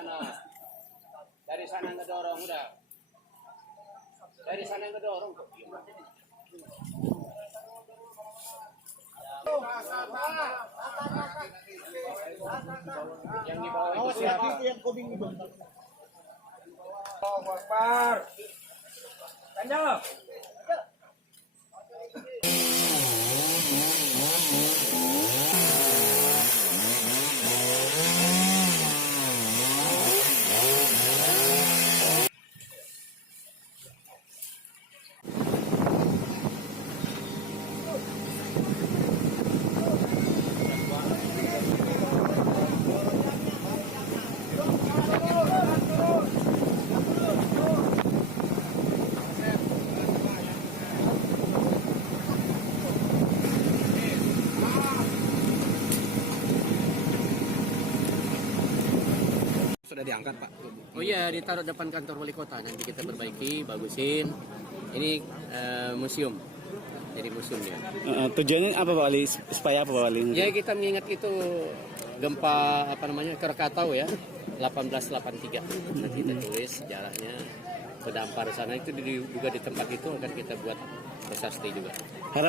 sana. Dari sana ngedorong udah. Dari sana ngedorong kok. Yang di bawah itu siapa? Yang kuning itu. Allahu Akbar. Kanjeng. Sudah diangkat, Pak. Oh iya, ditaruh depan kantor wali kota. Nanti kita perbaiki, bagusin. Ini museum. Jadi museum dia. Tujuannya apa, Pak Wali? Supaya apa, Pak Wali? Ya kita mengingat itu gempa Krakatau ya, 1883. Nanti kita tulis sejarahnya. Pedampar sana itu juga di tempat itu akan kita buat prasasti juga. Harapan